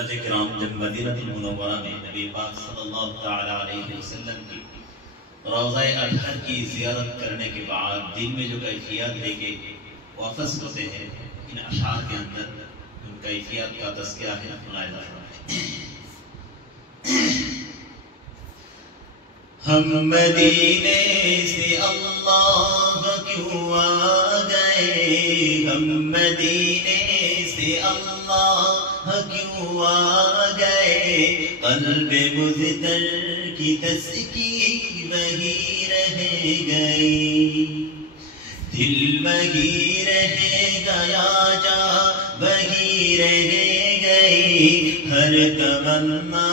حضرت کرام جب مدینہ المنورہ میں نبی پاک صلی اللہ تعالی علیہ وسلم کی روضہ اطہر کی زیارت کرنے کے بعد دل میں جو کیفیات لے کے واپس ہوتے ہیں، ان اشعار کے اندر ان کیفیات کا تذکرہ ہے، ملاحظہ فرمائیں۔ ہم مدینے سے اللہ کیوں آ گئے، ہم مدینے سے اللہ کیوں آ گئے، قلب مزدر کی تسکی وہی رہ گئی، دل وہی رہ گیا جا وہی رہ گئی، ہر تمنا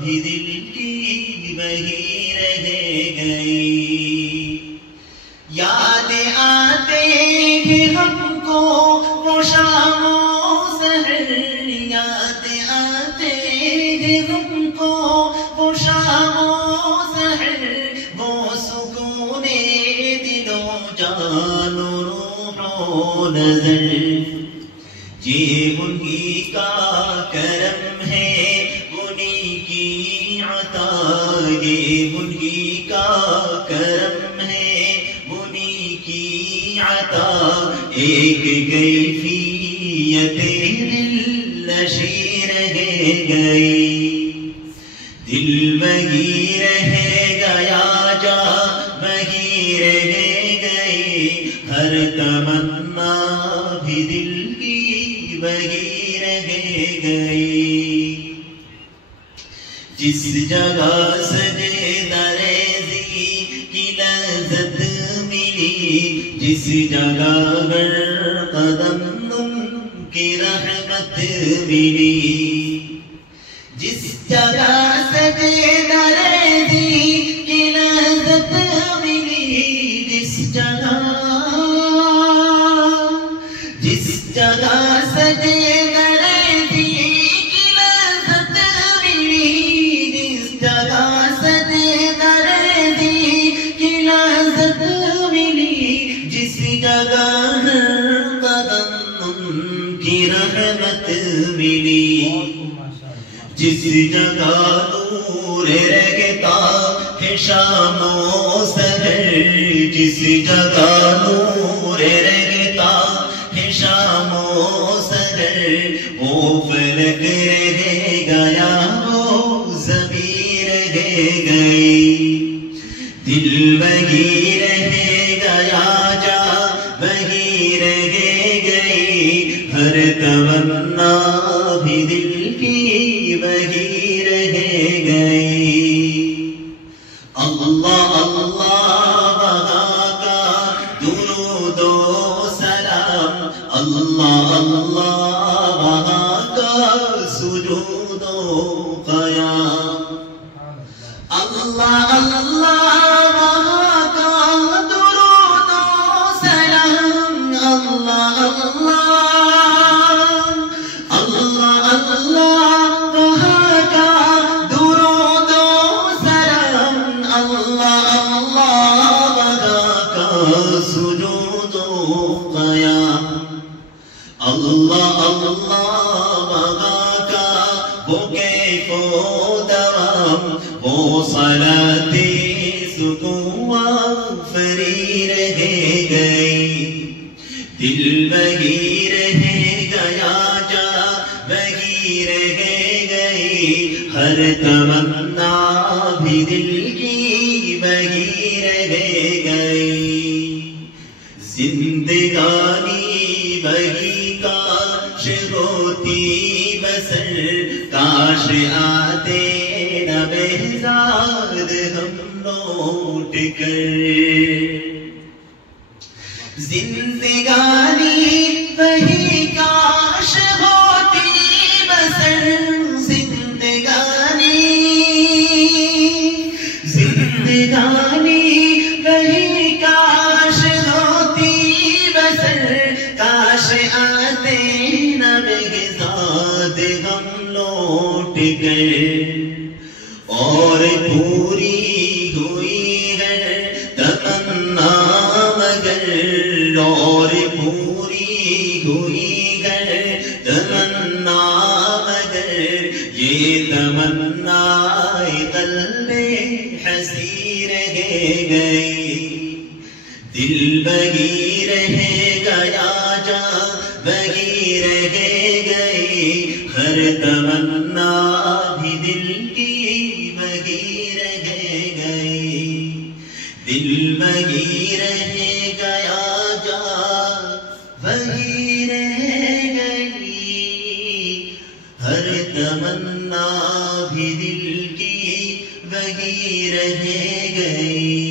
بھی دل کی وہی رہ گئی، یاد آتے ہیں ہم کو وہ شام و سحر، یاد آتے ہیں ہم کو وہ شام و سحر، وہ سکون دل و جان و روح و نظر، یہ انہی کا کرم ہے انہی کی عطا، یہ انہی کا کرم ہے انہی کی عطا، ایک کیفیت دل نشی رہ گئی، دل وہی رہ گیا جا وہی رہ گئی، ہر تمنا بھی دل کی وہی رہ گئی، جس جگہ سجدہ ریزی کی لذت ملی، جس جگہ بر قدم کی رحمت ملی، جس جگہ سجدہ ریزی کی لذت ملی، جس جگہ سجدہ ریزی کی لذت ملی، جس جگہ سجدہ ریزی کی لذت ملی، جس جگہ قدم کی رحمت ملی، جس جگہ نور رہتا ہے شام و سحر، جس جگہ نور رہتا ہے شام و سحر، وہ فلک رہ گیا وہ زمین رہ گئی، دل وہی رہ گیا جا وہی رہ گئی، ہر تمنا بھی دل کی وہی رہ گئی، اللہ اللہ وہاں کا درود و سلام، اللہ اللہ وہاں کا سجود و قیام، اللہ اللہ وہاں کا درود و سلام، اللہ اللہ سجود و قیام، اللہ اللہ وہاں کا وہ کیف و دوام، وہ صلاة سکون فری رہ گئی، دل وہی رہ گیا جا وہی رہ گئی، ہر تمنا بھی دل کی وہی رہ گئی، زندگانی وہی کاش ہوتی بسر، کاش آتے نہ بہزاد ہم لوٹ کر، زندگانی وہی کاش ہوتی بسر، زندگانی وہی کاش کاش آتے نہ بہزاد ہم لوٹ گئے، اور پوری ہوئی ہے تمنا مگر، اور پوری ہوئی ہے تمنا مگر، یہ تمنا قلب حسی رہ گئی، دل بگی رہ گیا، جان بگی رہ گئی، ہر تمنا بھی دل کی بگی رہ گئی، دل بگی رہ گیا، جان بگی رہ گئی، ہر تمنا بھی دل کی بگی رہ گئی۔